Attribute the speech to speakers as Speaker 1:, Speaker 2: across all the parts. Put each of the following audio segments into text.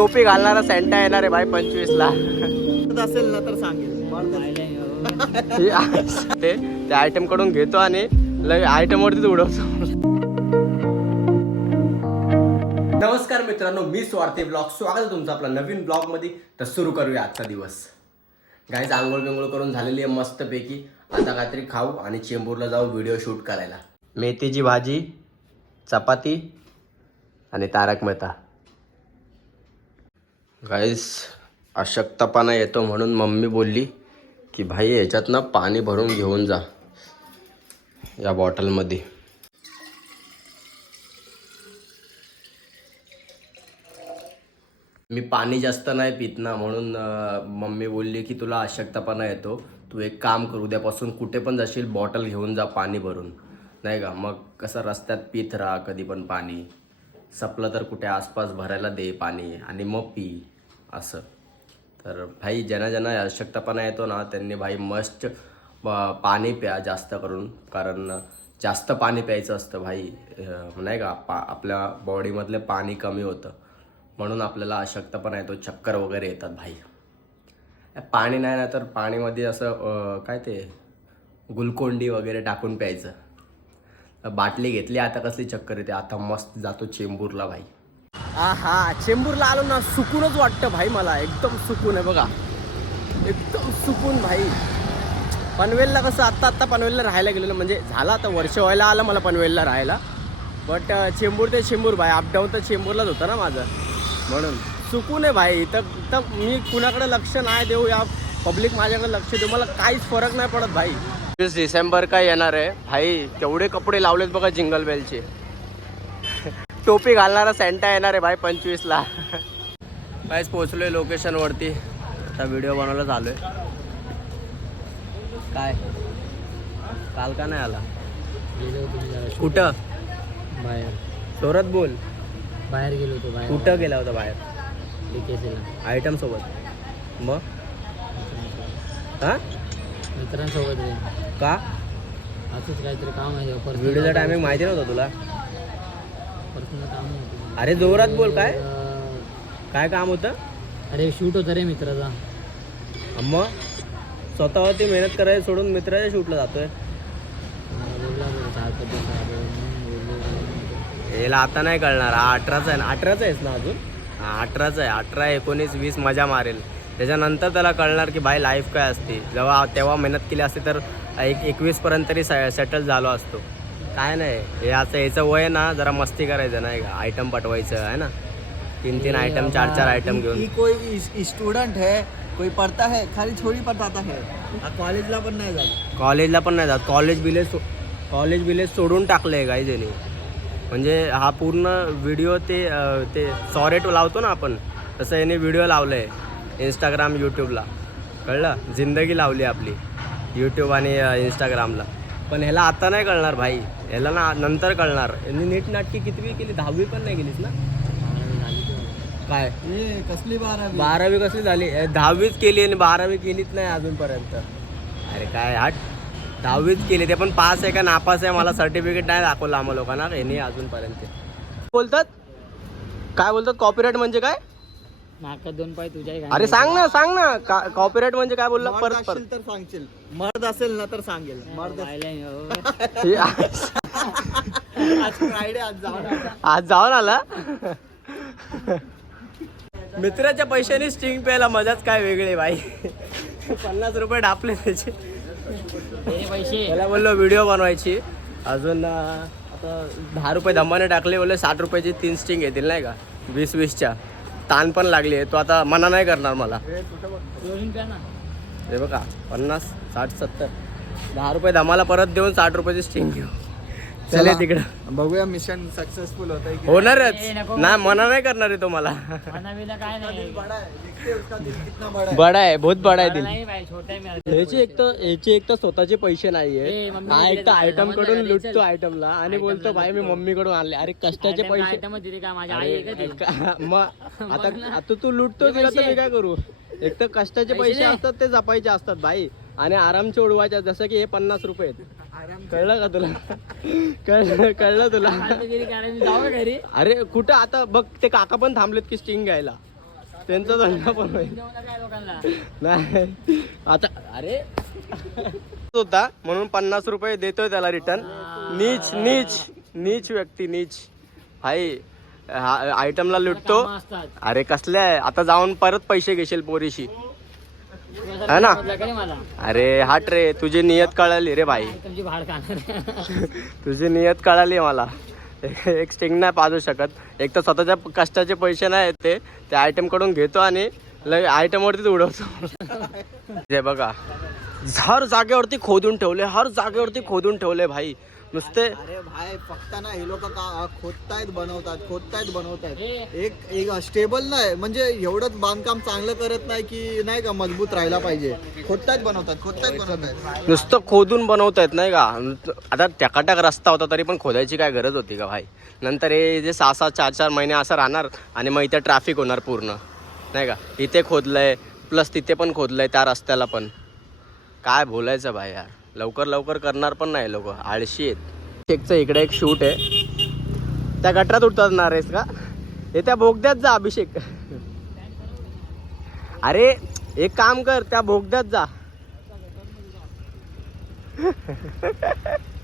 Speaker 1: टोपी घालणारा सेंटा येणार आहे भाई पंचवीस ला
Speaker 2: असेल ना तर सांगेल.
Speaker 1: ते त्या आयटमकडून घेतो आणि आयटम वरतीच उडवतो. नमस्कार मित्रांनो मी स्वार्थी ब्लॉग. स्वागत आहे तुमचं आपला नवीन ब्लॉगमध्ये तर सुरू करूया आजचा दिवस. गाईज आंघोळ बिंघोळ करून झालेली आहे मस्तपैकी. आता काहीतरी खाऊ आणि चेंबूरला जाऊ व्हिडिओ शूट करायला. मेथीची भाजी चपाती आणि तारक मेहता. गाईस अशक्तपणा येतो म्हणून मम्मी बोलली की भाई याच्यातनं पाणी भरून घेऊन जा या बॉटलमध्ये. मी पाणी जास्त नाही पित ना म्हणून मम्मी बोलली की तुला अशक्तपणा येतो. तू एक काम कर उद्यापासून कुठे पण जाशील बॉटल घेऊन जा पाणी भरून. नाही का? मग कसं रस्त्यात पित राहा कधी पण पाणी. सपलं तर कुठे आसपास भरायला दे पाणी आणि मग पी. असं. तर भाई ज्यांना ज्यांना अशक्तपणा येतो ना त्यांनी भाई मस्ट पाणी प्या जास्त करून. कारण जास्त पाणी प्यायचं असतं भाई. नाही का पा आपल्या बॉडीमधले पाणी कमी होतं. म्हणून आपल्याला अशक्तपणा येतो चक्कर वगैरे येतात भाई. पाणी नाही ना तर पाणीमध्ये असं काय ते गुलकोंडी वगैरे टाकून प्यायचं. बाटली घेतली आता कसली चक्कर येते. आता मस्त जातो चेंबूरला भाई. हा चेंबूरला आलो ना सुकूनच वाटतं भाई मला. एकदम सुकून आहे बघा. एकदम सुकून भाई. पनवेलला कसं आत्ता आत्ता पनवेलला राहायला गेलेलं. म्हणजे झालं आता वर्ष व्हायला आलं मला पनवेलला राहायला. बट चेंबूर ते चेंबूर भाई. अपडाऊन तर चेंबूरलाच होतं ना माझं. म्हणून. सुकून आहे भाई. तर तर मी कुणाकडे लक्ष नाही देऊ या पब्लिक माझ्याकडे लक्ष देऊ. मला काहीच फरक नाही पडत भाई. वीस डिसेंबर काय येणार आहे? भाई केवढे कपडे लावलेत बघा जिंगल बेलचे टोपी घालणारा सेंटा येणार आहे भाई पंचवीसला. काहीच पोचलोय लोकेशनवरती आता व्हिडिओ बनवायला चालू आहे काय? काल का नाही आला? कुठं?
Speaker 2: बाहेर.
Speaker 1: जोरात बोल.
Speaker 2: बाहेर गेलो होतो बाहेर.
Speaker 1: कुठं गेला होता बाहेर? आयटम सोबत. मग? हा?
Speaker 2: मित्रांसोबत
Speaker 1: का?
Speaker 2: असंच काहीतरी काम आहे
Speaker 1: व्हिडिओचा टायमिंग माहिती नव्हता तुला? अरे जोरात बोल काय? काय काम होतं?
Speaker 2: अरे शूट होतं रे मित्राचा.
Speaker 1: मग? स्वतःवरती मेहनत करायला सोडून मित्राच्या शूटला जातोय.
Speaker 2: बोलला बरं बोललो
Speaker 1: याला आता नाही कळणार. हा अठराचा आहे ना अठराचा आहेस ना अजून? हा अठराचा आहे. अठरा एकोणीस वीस मजा मारेल. त्याच्यानंतर त्याला कळणार की बाई लाईफ काय असते. जेव्हा तेव्हा मेहनत केली असते तर एक एकवीसपर्यंत तरी सेटल झालो असतो. काय नाही. हे असं याचं वय ना जरा मस्ती करायचं नाही का? आयटम पटवायचं आहे ना? तीन तीन आयटम चार चार आयटम घेऊन.
Speaker 3: कोई स्टूडेंट है कोई पढ़ता है खाली छोड़ी पढ़ाता है। कॉलेजला पण नाही जात.
Speaker 1: कॉलेजला पण नाही जात. कॉलेज बिलेज सो कॉलेज बिलेज सोडून टाकलं आहे काही जणी म्हणजे हा पूर्ण व्हिडिओ ते अं, ते सॉरेट लावतो ना आपण तसं याने व्हिडिओ लावलं आहे इंस्टाग्राम यूट्यूबला कळलं? जिंदगी लावली आपली. यूट्यूब आणि इंस्टाग्रामला पण ह्याला आता नाही कळणार भाई. ह्याला ना नंतर कळणार. यांनी नीट नाटकी कितवी केली? दहावी पण नाही केलीस ना? काय?
Speaker 3: ये कसली बारावी
Speaker 1: बारावी कसली झाली? ए, दहावीच केली आणि बारावी केलीच नाही अजूनपर्यंत. अरे काय हट दहावीच केली. ते पण पास आहे का नापास आहे? मला सर्टिफिकेट नाही दाखवलं आम्हा लोकांना. यांनी अजूनपर्यंत. बोलतात? काय बोलतात? कॉपीराईट म्हणजे काय?
Speaker 2: नाकात दोन पाय तुझ्या
Speaker 1: अरे सांग ना सांग ना. कॉपीराईट म्हणजे काय बोलला?
Speaker 3: मर्द
Speaker 1: परत परत.
Speaker 3: असेल तर सांगशील. मर्द असेल ना तर सांगेल. मर्द
Speaker 1: हे आज
Speaker 3: फ्रायडे आज जाऊन
Speaker 1: आज जाऊन आला? मित्राच्या पैशाने स्टिंग प्यायला मजाच काय वेगळी बाई. पन्नास रुपये डापले त्याचे.
Speaker 2: पैसे
Speaker 1: त्याला बोललो व्हिडिओ बनवायची. अजून अं, आता दहा रुपये धम्माने टाकले बोलले साठ रुपयाची तीन स्टिंग येतील नाही का? वीस वीसच्या ताण पण लागली आहे. तो आता मना नाही करणार मला. हे बघा पन्नास साठ सत्तर. दहा रुपये धमाला परत देऊन साठ रुपयाची स्टिंग घेऊ. चले. तिकडं.
Speaker 3: बघूया मिशन सक्सेसफुल होत आहे
Speaker 1: होणारच.
Speaker 2: ए, नको.
Speaker 1: ना मना नाही करणार आहे तो मला.
Speaker 2: खानापिना काय नाही.
Speaker 3: बड़ा है देखते हैं उसका दिल कितना बड़ा है
Speaker 1: बडा आहे बहुत बडा आहे दिल.
Speaker 2: नाही बाई छोटा आहे मी
Speaker 1: याचे एक तर याचे एक तर स्वतःचे पैसे नाहीये.
Speaker 2: मम्मी
Speaker 1: हा एक तर
Speaker 2: आयटमकडून
Speaker 1: लुटतो. आयटमला आणि
Speaker 2: Item
Speaker 1: बोलतो
Speaker 2: ला
Speaker 1: भाई मी
Speaker 2: लुटतो.
Speaker 1: मम्मीकडून आणले. अरे कष्टाचे पैसे.
Speaker 2: आयटम दिली का माझी आई आहे का ती?
Speaker 1: का- मग आता आता तू लुटतो तिला तर मी काय करू? एक तर कष्टाचे
Speaker 2: पैसे
Speaker 1: पैसे
Speaker 2: नाही.
Speaker 1: असतात ते जपायचे असतात भाई आणि आरामचे उडवायचे जसं की हे पन्नास रुपये आहेत. कळलं का तुला? कळलं कळलं तुला? अरे कुठं? आता बघ ते काका पण थांबलेत की स्टिंग घ्यायला. त्यांचा धंदा पण नाही. आता अरे. होता म्हणून पन्नास रुपये देतोय त्याला रिटर्न नीच नीच. नीच व्यक्ती नीच. भाई आयटमला लुटतो. अरे कसल्या? आता जाऊन परत पैसे घेशील पोरीशी. है ना? अरे हाट रे तुझी नियत कळाली रे
Speaker 2: खाणार
Speaker 1: तुझी नियत कळाली मला. एक स्टिंग नाही पाजू शकत. एक तर स्वतःच्या कष्टाचे पैसे नाही आहेत ते. त्या आयटमकडून घेतो आणि लय आयटम वरतीच उडवतो. हे बघा. हर जागेवरती खोदून ठेवले हर जागेवरती खोदून ठेवले भाई. नुसते
Speaker 3: अरे भाई फक्त ना हे लोक का खोदतायत बनवतात खोदतायत बनवतायत. एक एक स्टेबल नाही म्हणजे एवढंच बांधकाम चांगलं करत नाही की नाही का मजबूत राहायला पाहिजे. खोदतायत बनवतात खोदतायत बनवतायत
Speaker 1: नुसतं खोदून बनवतायत नाही का? आता टकाटक रस्ता होता तरी पण खोदायची काय गरज होती का भाई? नंतर हे जे सहा सहा चार चार महिने असं राहणार आणि मग इथे ट्रॅफिक होणार पूर्ण. नाही का? इथे खोदलंय प्लस तिथे पण खोदलंय त्या रस्त्याला पण. काय बोलायचं भाई यार? लवकर लवकर करणार पण नाही लोक आळशी आहेत. एकचं इकडे एक शूट आहे. त्या गटरात उठणार आहेस का? हे त्या बोगद्यात जा अभिषेक. अरे एक काम कर त्या बोगद्यात जा.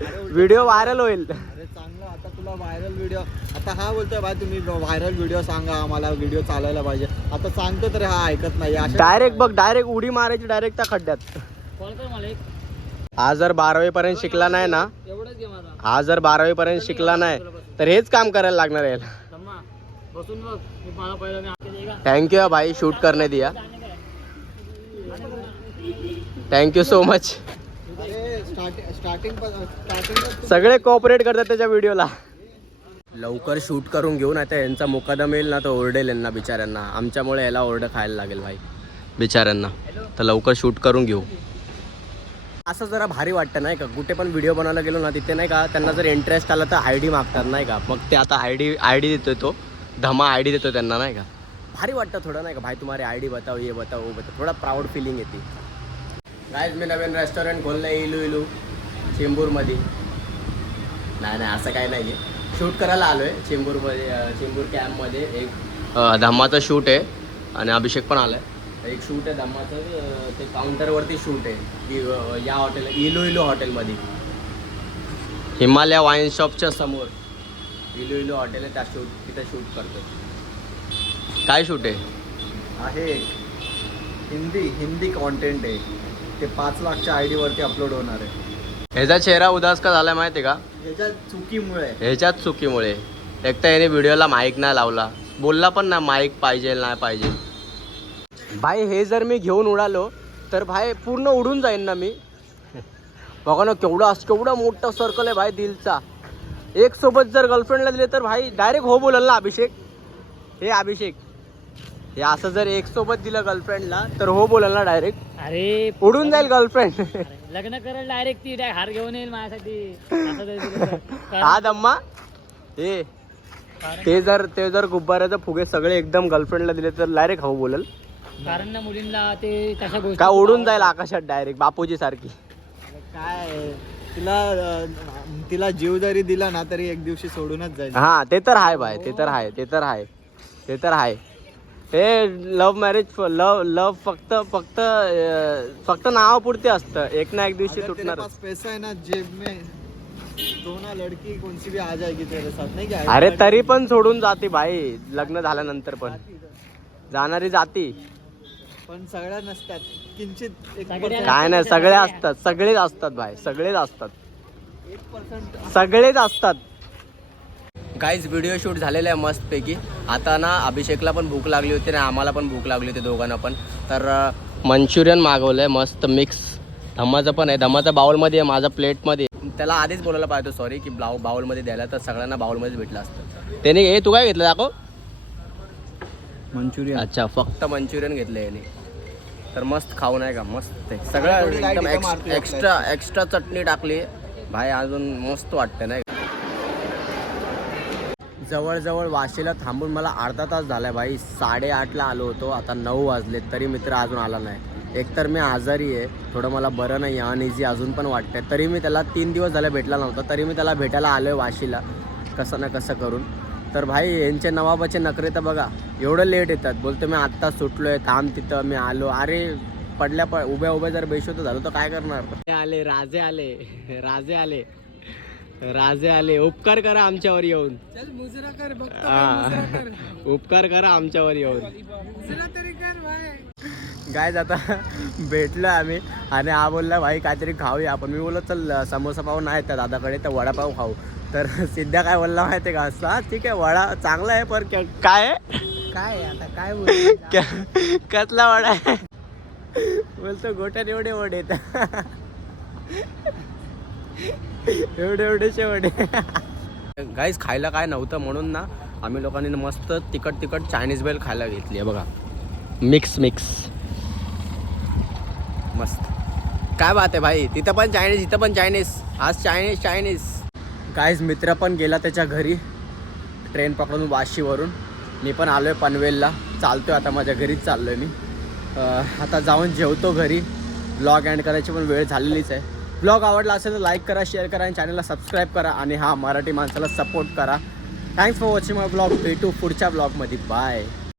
Speaker 1: व्हिडिओ व्हायरल होईल.
Speaker 3: अरे चांगलं आता तुला व्हायरल व्हिडिओ. आता हा बोलतोय भाई तुम्ही व्हायरल व्हिडिओ सांगा आम्हाला व्हिडिओ चालायला पाहिजे. आता सांगतो तरी हा ऐकत नाही
Speaker 1: डायरेक्ट बघ डायरेक्ट उडी मारायची डायरेक्ट त्या खड्ड्यात.
Speaker 2: कॉल कर मला एक.
Speaker 1: हा जर बारावी पर्यंत शिकला नाही ना
Speaker 2: एवढंच घे माझा.
Speaker 1: हा जर बारावी पर्यंत शिकला नाही तर हेच काम करायला लागणार आहे
Speaker 2: धम्मा बसून बघ. मी मला पहिलं मी हात देगा
Speaker 1: थँक्यू भाई. शूट करने दिया. थँक्यू सो मच सगळे कोऑपरेट करतात त्याच्या व्हिडिओला लवकर शूट करून घेऊन आता यांचा मुकादम येईल ना तो ओरडेल यांना बिचाऱ्यांना. आमच्यामुळे याला ओरडं खायला लागेल भाई. बिचाऱ्यांना. तर लवकर शूट करून घेऊ. असं जरा भारी वाटतं नाही का? कुठे पण व्हिडिओ बनवायला गेलो ना तिथे नाही का त्यांना जर इंटरेस्ट आला तर आय डी मागतात नाही का? मग ते आता आय डी आय डी देतोय तो. धमा आय डी देतो त्यांना नाही का? भारी वाटतं थोडं नाही का? भाई तुम्हारी आय डी बताओ ये बताओ वो बताओ. थोडा प्राऊड फिलिंग येते. गायज मी नवीन रेस्टॉरंट खोललं इलू इलू चेंबूरमध्ये. नाही नाही असं काही नाही आहे शूट करायला आलो आहे चेंबूरमध्ये चेंबूर कॅम्पमध्ये एक धम्माचं शूट आहे आणि अभिषेक पण आला आहे एक शूट आहे अं, ते काउंटरवरती शूट आहे. या हॉटेल इलू इलू हॉटेलमध्ये हिमालया वाईन शॉपच्या समोर. इलू इलू हॉटेल आहे त्या शूट तिथे शूट करतो काय शूट आहे?
Speaker 3: आहे हिंदी हिंदी कॉन्टेंट आहे. ते पाच लाखच्या आय वरती अपलोड होणार आहे.
Speaker 1: ह्याचा चेहरा उदास का झाला माहिती आहे का?
Speaker 3: ह्याच्या चुकीमुळे
Speaker 1: ह्याच्याच चुकीमुळे. एक तर याने व्हिडिओला माईक नाही लावला. बोलला पण ना माईक पाहिजे नाही पाहिजे. भाई हे जर मी घेऊन उडालो तर भाई पूर्ण उडून जाईन ना मी. बघा ना केवढा असं केवढा मोठा सर्कल आहे भाई दिलचा. एक सोबत जर गर्लफ्रेंडला दिले तर भाई डायरेक्ट हो बोलल ना अभिषेक. हे अभिषेक. हे असं जर एक सोबत दिलं गर्लफ्रेंडला तर हो बोलल ना डायरेक्ट
Speaker 2: अरे
Speaker 1: उडून जाईल गर्लफ्रेंड
Speaker 2: लग्न करेल डायरेक्ट ती हार घेऊन येईल माझ्यासाठी.
Speaker 1: हा दम्मा. हे ते जर ते जर गुब्बाऱ्याचे फुगे सगळे एकदम गर्लफ्रेंडला दिले तर डायरेक्ट हो बोलल.
Speaker 2: कारण ना मुलींना ते तशा गोष्टी
Speaker 1: का उडून जाईल आकाशात डायरेक्ट बापूजी सारखी.
Speaker 3: काय तिला अं, तिला जीव जरी दिला ना तरी एक दिवशी सोडूनच जाईल.
Speaker 1: हा ते तर आहे बाय ते तर आहे ते तर आहे ते तर आहे. हे लव्ह मॅरेज लव लव फक्त फक्त अं, फक्त नावापुरते असतं. एक ना एक दिवशी
Speaker 3: अगर तेरे
Speaker 1: तुटणार
Speaker 3: पास पैसा है ना जेब में. तो ना लड़की कौन सी भी आ जाएगी तेरे साथ नहीं क्या
Speaker 1: अरे तरी पण सोडून जाते भाई लग्न झाल्यानंतर पण. जाणारी जाती.
Speaker 3: पण सगळ्या नसतात. किंचित एक
Speaker 2: सगळ्या
Speaker 3: percent-
Speaker 1: काय नाही सगळे असतात. सगळेच असतात भाई. सगळेच असतात.
Speaker 3: एक पर्सेंट
Speaker 1: सगळेच असतात. काहीच व्हिडिओ शूट झालेला आहे मस्तपैकी. आता ना अभिषेकला पण भूक लागली होती ना आम्हाला पण भूक लागली होती दोघांना पण. तर मंचुरियन मागवलं आहे मस्त मिक्स धम्माचं पण आहे. धम्माचा बाउलमध्ये आहे माझा प्लेटमध्ये आहे. त्याला आधीच बोलायला पाहिजे सॉरी की ब्लाऊ बाउलमध्ये द्यायला तर सगळ्यांना बाउलमध्येच भेटलं असतं. त्याने हे तू काय घेतलं दाखव.
Speaker 3: मंचुरियन.
Speaker 1: अच्छा फक्त मंचुरियन घेतलं याने. तर मस्त खाऊ नाही का? मस्त आहे सगळं एकदम
Speaker 3: मारतोय
Speaker 1: एक्स्ट्रा एक्स्ट्रा चटणी टाकली. भाई अजून मस्त वाटतं नाही जवळजवळ वाशीला थांबून मला अर्धा तास झालाय भाई. साडेआठला आलो होतो. आता नऊ वाजले. तरी मित्र अजून आला नाही. एकतर मी आजारी आहे. थोडं मला बरं नाही अनइझी अजून पण वाटतंय. तरी मी त्याला तीन दिवस झाले भेटला नव्हता. तरी मी त्याला भेटायला आलो आहे वाशीला. कसं ना कसं करून. तर भाई यांचे नवाबाचे नखरे तर बघा एवढं लेट येतात. बोलतो मी आत्ता सुटलोय थांब तिथं मी आलो. अरे पडल्या प उभ्या उभ्या जर बेशुद्ध झालो तर काय करणार? आले राजे आले राजे आले राजे आले. उपकार करा आमच्यावर येऊन.
Speaker 2: चल मुजरा कर.
Speaker 1: उपकार करा आमच्यावर येऊन.
Speaker 2: मुजरा तरी कर भाई.
Speaker 1: काय आता भेटलो आम्ही. आणि हा बोलला भाई काहीतरी खाऊया आपण. मी बोललो चल समोसा पाव नाही त्या दादाकडे तर वडापाव खाऊ. तर सिद्ध्या काय बोलला माहिती का? असं ठीक आहे वडा चांगला आहे पर क्या- काय
Speaker 2: आता? काय बोल?
Speaker 1: क्या- कसला वडा आहे? बोलतो गोट्यात एवढे वडे येत एवढे एवढेचे वडे. गाईस खायला काय नव्हतं म्हणून ना आम्ही लोकांनी मस्त तिखट तिखट चायनीज बेल खायला घेतली आहे बघा. मिक्स मिक्स मस्त. काय बात आहे भाई? तिथं पण चायनीज इथं पण चायनीज आज चायनीज चायनीज काहीच मित्र पण गेला त्याच्या घरी. ट्रेन पकडून वाशीवरून. मी पण आलो आहे पनवेलला. चालतो आहे आता माझ्या घरीच चाललो आहे मी आता जाऊन जेवतो घरी. ब्लॉग अँड करायची पण वेळ झालेलीच आहे. ब्लॉग आवडला असेल तर लाईक करा शेअर करा आणि चॅनलला सबस्क्राईब करा आणि हा मराठी माणसाला सपोर्ट करा. Thanks for watching my blog भेटू पुढच्या ब्लॉगमध्ये बाय